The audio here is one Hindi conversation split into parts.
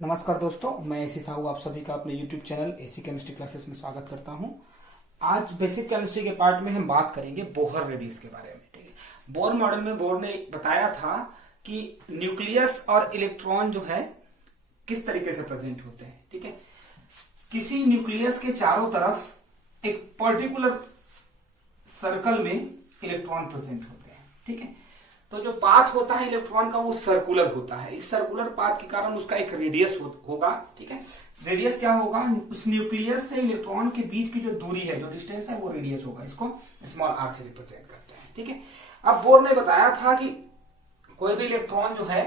नमस्कार दोस्तों, मैं एसी साहू आप सभी का अपने YouTube channel AC chemistry classes में स्वागत करता हूं। आज बेसिक केमिस्ट्री के पार्ट में हम बात करेंगे बोहर रेडियस के बारे में। ठीक है, बोर मॉडल में बोर ने बताया था कि न्यूक्लियस और इलेक्ट्रॉन जो है किस तरीके से प्रेजेंट होते हैं। ठीक है, किसी न्यूक्लियस के चारों तरफ एक पर्टिकुलर सर्कल में इलेक्ट्रॉन प्रेजेंट होते हैं। ठीक है, तो जो पाथ होता है इलेक्ट्रॉन का वो सर्कुलर होता है। इस सर्कुलर पाथ के कारण उसका एक रेडियस होगा। ठीक है, रेडियस क्या होगा? उस न्यूक्लियस से इलेक्ट्रॉन के बीच की जो दूरी है, जो डिस्टेंस है, वो रेडियस होगा। इसको स्मॉल आर से रिप्रेजेंट करते हैं। ठीक है, अब बोर ने बताया था कि कोई भी इलेक्ट्रॉन जो है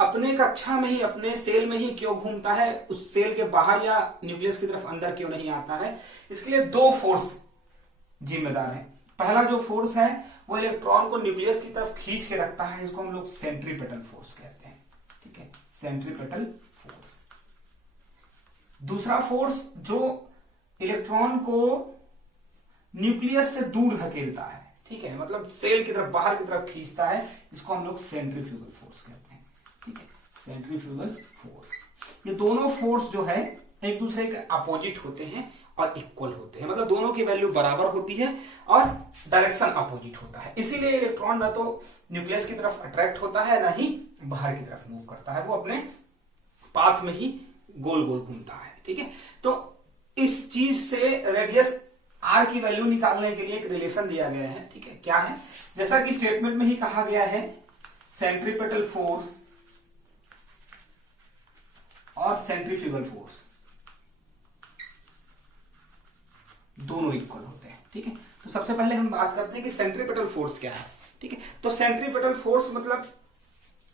अपने कक्षा में ही, अपने सेल में ही क्यों घूमता है, उस सेल के बाहर या न्यूक्लियस की तरफ अंदर क्यों नहीं आता है। इसके लिए दो फोर्स जिम्मेदार है। पहला जो फोर्स है वो इलेक्ट्रॉन को न्यूक्लियस की तरफ खींच के रखता है, इसको हम लोग सेंट्रीपेटल फोर्स कहते हैं। ठीक है, सेंट्रीपेटल फोर्स। दूसरा फोर्स जो इलेक्ट्रॉन को न्यूक्लियस से दूर धकेलता है, ठीक है, मतलब सेल की तरफ, बाहर की तरफ खींचता है, इसको हम लोग सेंट्रीफ्यूगल फोर्स कहते हैं। ठीक है, सेंट्रीफ्यूगल फोर्स। ये दोनों फोर्स जो है एक दूसरे के अपोजिट होते हैं और इक्वल होते हैं, मतलब दोनों की वैल्यू बराबर होती है और डायरेक्शन अपोजिट होता है। इसीलिए इलेक्ट्रॉन ना तो न्यूक्लियस की तरफ अट्रैक्ट होता है, ना ही बाहर की तरफ मूव करता है, वो अपने पाथ में ही गोल गोल घूमता है। ठीक है, तो इस चीज से रेडियस आर की वैल्यू निकालने के लिए एक रिलेशन दिया गया है। ठीक है, क्या है? जैसा कि स्टेटमेंट में ही कहा गया है, सेंट्रीपेटल फोर्स और सेंट्रीफ्यूगल फोर्स दोनों इक्वल होते हैं। ठीक है, तो सबसे पहले हम बात करते हैं कि सेंट्रीपेटल फोर्स क्या है। ठीक है, तो सेंट्रीपेटल फोर्स मतलब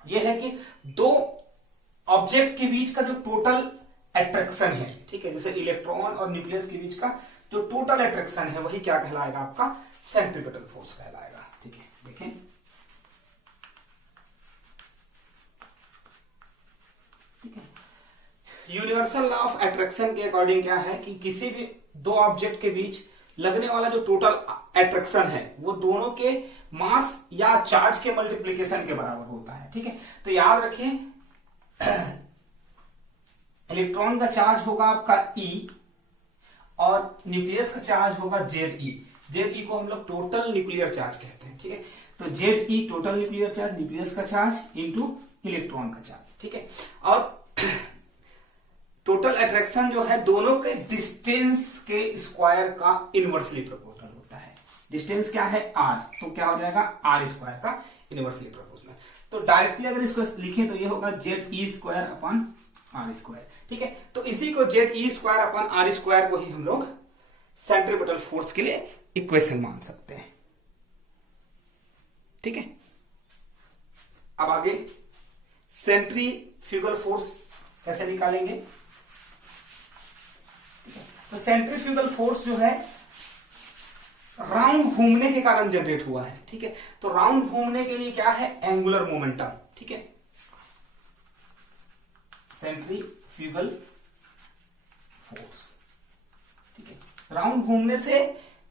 यह है कि दो ऑब्जेक्ट के बीच का जो टोटल अट्रैक्शन है, ठीक है, जैसे इलेक्ट्रॉन और न्यूक्लियस के बीच का जो टोटल अट्रैक्शन है, वही क्या कहलाएगा? आपका सेंट्रीपेटल फोर्स कहलाएगा। ठीक है, देखें, ठीक है, यूनिवर्सल लॉ ऑफ अट्रैक्शन के अकॉर्डिंग क्या है कि किसी भी दो ऑब्जेक्ट के बीच लगने वाला जो टोटल अट्रैक्शन है वो दोनों के मास या चार्ज के मल्टीप्लीकेशन के बराबर होता है। ठीक है, तो याद रखें, इलेक्ट्रॉन का चार्ज होगा आपका E और न्यूक्लियस का चार्ज होगा ZE। ZE को हम लोग टोटल न्यूक्लियर चार्ज कहते हैं। ठीक है, तो ZE total nuclear charge, nucleus का चार्ज इंटू इलेक्ट्रॉन का चार्ज। ठीक है, और टोटल अट्रैक्शन जो है दोनों के डिस्टेंस के स्क्वायर का इनवर्सली प्रोपोर्शनल होता है। डिस्टेंस क्या है? R, तो क्या हो जाएगा? R स्क्वायर का इनवर्सली प्रोपोर्शनल। तो डायरेक्टली अगर इसको लिखें तो ये होगा ZE square upon R square. ठीक है, तो इसी को ZE square upon R square को ही हम लोग सेंट्रीपेटल फोर्स के लिए इक्वेशन मान सकते हैं। ठीक है, अब आगे सेंट्रीफ्यूगल फोर्स कैसे निकालेंगे? तो सेंट्रीफ्यूगल फोर्स जो है राउंड घूमने के कारण जनरेट हुआ है। ठीक है, तो राउंड घूमने के लिए क्या है? Angular momentum. ठीक है, सेंट्रीफ्यूगल फोर्स। ठीक है, राउंड घूमने से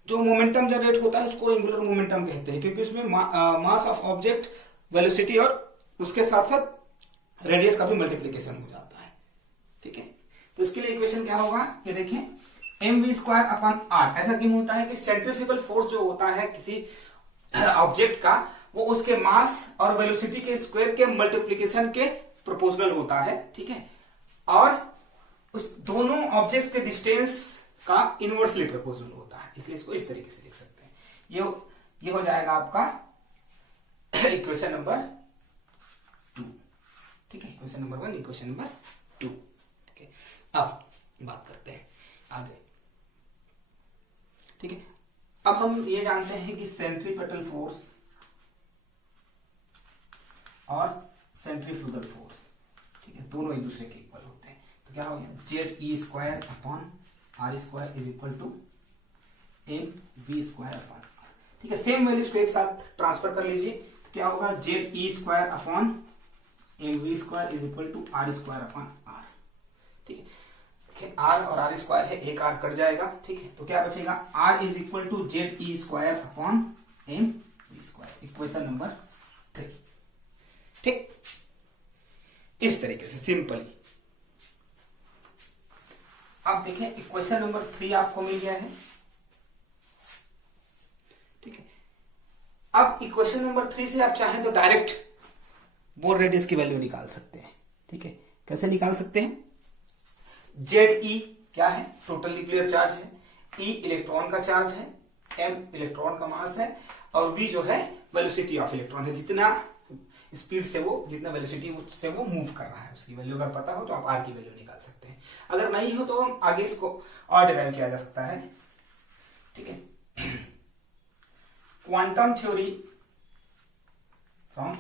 जो मोमेंटम जनरेट होता है उसको एंगुलर मोमेंटम कहते हैं, क्योंकि उसमें मास ऑफ ऑब्जेक्ट, वेलोसिटी और उसके साथ साथ रेडियस का भी मल्टीप्लीकेशन हो जाता है। ठीक है, तो इसके लिए इक्वेशन क्या होगा? ये देखिए, mv स्क्वायर अपॉन r। ऐसा क्यों होता है कि सेंट्रीफ्यूगल फोर्स जो होता है किसी ऑब्जेक्ट का, वो उसके मास और वेलोसिटी के स्क्वायर के मल्टीप्लीकेशन के प्रोपोर्शनल होता है। ठीक है, और उस दोनों ऑब्जेक्ट के डिस्टेंस का इनवर्सली प्रोपोर्शनल होता है, इसलिए इसको इस तरीके से लिख सकते हैं। ये हो जाएगा आपका इक्वेशन नंबर 2। ठीक है, इक्वेशन नंबर 1, इक्वेशन नंबर 2। ठीक है, अब बात करते हैं आगे। ठीक है, अब हम ये जानते हैं कि सेंट्रीपेटल फोर्स और सेंट्रीफ्यूगल फोर्स, ठीक है, दोनों एक दूसरे के इक्वल होते हैं। तो क्या हो गया? ZE square upon R square is equal to mv square upon R। ठीक है, सेम वैल्यूज को एक साथ ट्रांसफर कर लीजिए, तो क्या होगा? ZE square upon mv square is equal to R square upon R। ठीक है, R और R स्क्वायर है, एक R कट जाएगा। ठीक है, तो क्या बचेगा? R is equal to ZE square upon mv square, equation number 3। ठीक, इस तरीके से सिंपली। अब देखें इक्वेशन नंबर 3 आपको मिल गया है, ठीक है। अब इक्वेशन नंबर 3 से आप चाहें तो डायरेक्ट बोर रेडियस की वैल्यू निकाल सकते हैं, ठीक है। कैसे निकाल सकते हैं? ZE क्या है? टोटल न्यूक्लियर चार्ज है, E इलेक्ट्रॉन का चार्ज है, M इलेक्ट्रॉन का मास है, और V जो है वेलोसिटी ऑफ इलेक्ट्रॉन है, जितना स्पीड से वो, जितना वेलोसिटी से वो मूव कर रहा है, उसकी वैल्यू अगर पता हो तो आप R की वैल्यू निकाल सकते हैं। अगर नहीं हो तो आगे इसको और डिराइव किया जा सकता है, ठीक है। Quantum theory, from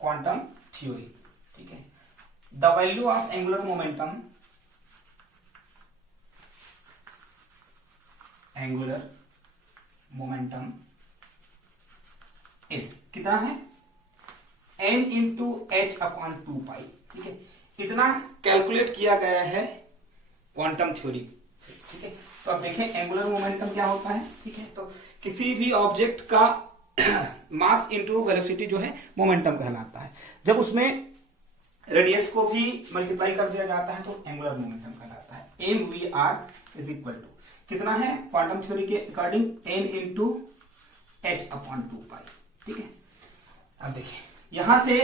quantum theory, ठीक है। The value of angular momentum, angular momentum is कितना है? n इंटू एच अपॉन 2 पाई, ठीक है। इतना कैलकुलेट किया गया है क्वांटम थ्योरी, ठीक है। तो अब देखें एंगुलर मोमेंटम क्या होता है, ठीक है। तो किसी भी ऑब्जेक्ट का मास इंटू वेलोसिटी जो है मोमेंटम कहलाता है। जब उसमें रेडियस को भी मल्टीप्लाई कर दिया जाता है तो एंगुलर मोमेंटम कहलाता है। mvr इज इक्वल टू कितना है क्वांटम थ्योरी के according? n into H upon 2 पाई, ठीक है। अब देखिए यहां से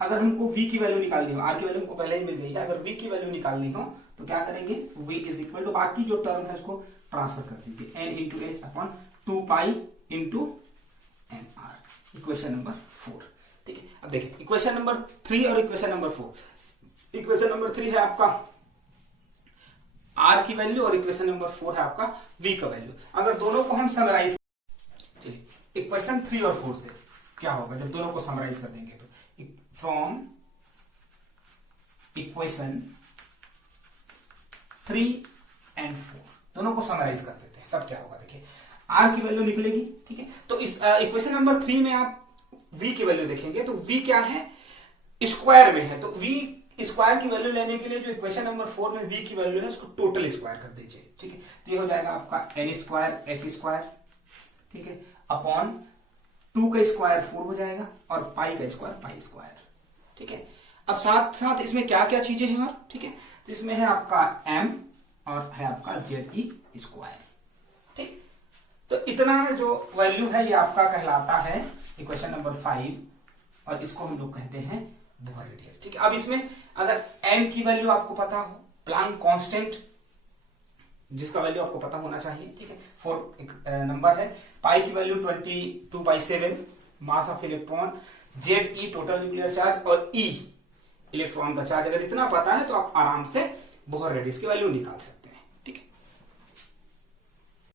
अगर हमको v की वैल्यू निकालनी हो, r की वैल्यू हमको पहले ही मिल गई है, अगर v की वैल्यू निकालनी हो तो क्या करेंगे? v इज इक्वल टू बाकी जो टर्म है उसको ट्रांसफर कर दीजिए, n into H upon 2 pi into M R. Equation number 4, ठीक है। अब देखिए इक्वेशन नंबर 3 और इक्वेशन नंबर 4। इक्वेशन नंबर 3 है आपका r की वैल्यू और इक्वेशन नंबर 4 है आपका v का वैल्यू। अगर दोनों को हम समराइज, इक्वेशन 3 और 4 से क्या होगा जब दोनों को समराइज कर देंगे? तो फ्रॉम इक्वेशन 3 एंड 4 दोनों को समराइज कर देते हैं, तब क्या होगा? देखिए r की वैल्यू निकलेगी, ठीक है। तो इस इक्वेशन नंबर 3 में आप v की वैल्यू देखेंगे तो v क्या है? स्क्वायर में है, तो v स्क्वायर की वैल्यू लेने के लिए जो इक्वेशन नंबर 4 में v की वैल्यू है उसको टोटल स्क्वायर कर दीजिए, ठीक है। तो ये हो जाएगा आपका n स्क्वायर h स्क्वायर, ठीक है, अपॉन 2 का स्क्वायर 4 हो जाएगा और पाई का स्क्वायर पाई स्क्वायर, ठीक है। अब साथ साथ इसमें क्या क्या चीजें हैं और, ठीक है। तो इसमें है आपका m और है आपका ZE स्क्वायर, ठीक। तो इतना जो वैल्यू है ये आपका कहलाता है इक्वेशन नंबर 5 और इसको हम लोग कहते हैं बोहर रेडियस, ठीक है। अब इसमें अगर m की वैल्यू आपको पता हो, प्लांक कांस्टेंट जिसका वैल्यू आपको पता होना चाहिए, ठीक है, 4 एक नंबर है, पाई की value 22/7, mass of electron, ZE total nuclear charge और E इलेक्ट्रॉन का चार्ज, अगर इतना पता है तो आप आराम से बोहर रेडियस की वैल्यू निकाल सकते हैं।